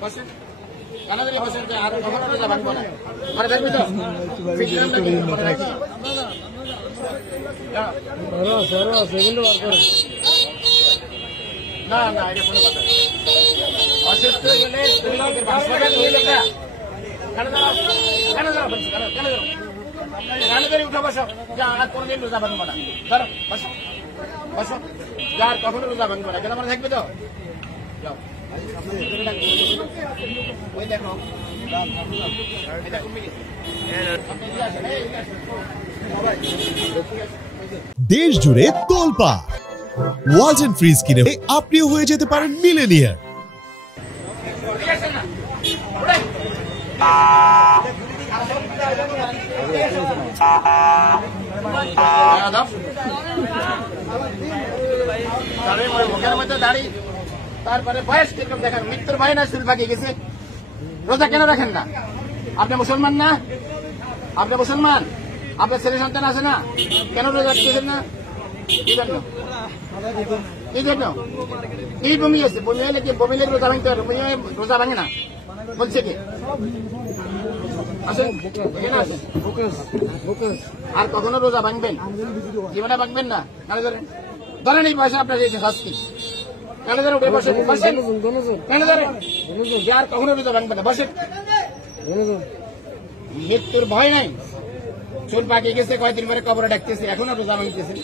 বসেন কানাদারি বসেন আর কখনো রোজা ভাঙবো না মনে থাকবি তো বিক্রমটা কি মনে রাখি না না এটা কোনো কথা অসুস্থ গেলে হাসপাতাল নিয়ে লেখা কানাদারি উঠে বসো যা আর কোনদিন রোজা ভাঙবো না ধরো বসো বসো যা আর কখনো রোজা ভাঙবো না কেন মনে থাকবে তো যাও ওই দেখো দেশ জুড়ে তোলপাড় ওয়ালজ এন্ড ফ্রিজ কিনে আপনিও হয়ে যেতে পারেন মিলেনিয়ার। মুখের মধ্যে দাঁড়িয়ে তারপরে বয়স কিরকম দেখেন মৃত্যুর ভয় না শুরু পাকিয়ে গেছে রোজা কেন রাখেন না আপনি মুসলমান না আপনি মুসলমান আপনার ছেলে সন্তান আছে না কেন রোজা রাখতেছেন না কি জন্য কি জন্য কি বমি আছে বমি হলে কি বমি লেগে রোজা ভাঙতে পারে বমি রোজা ভাঙে না বলছে কি আসেন এখানে আসেন আর কখনো রোজা ভাঙবেন জীবনে ভাঙবেন না ধরেন এই পয়সা আপনার দিয়েছে শাস্তি কেন ধরে উঠে বসেন বসেন কেন ধরে আর কখনো রোজা ভাঙবে না বসেন মৃত্যুর ভয় নাই চুল পাকিয়ে গেছে কয়েকদিন পরে কবরে ডাকতেছে এখনো রোজা ভাঙতেছে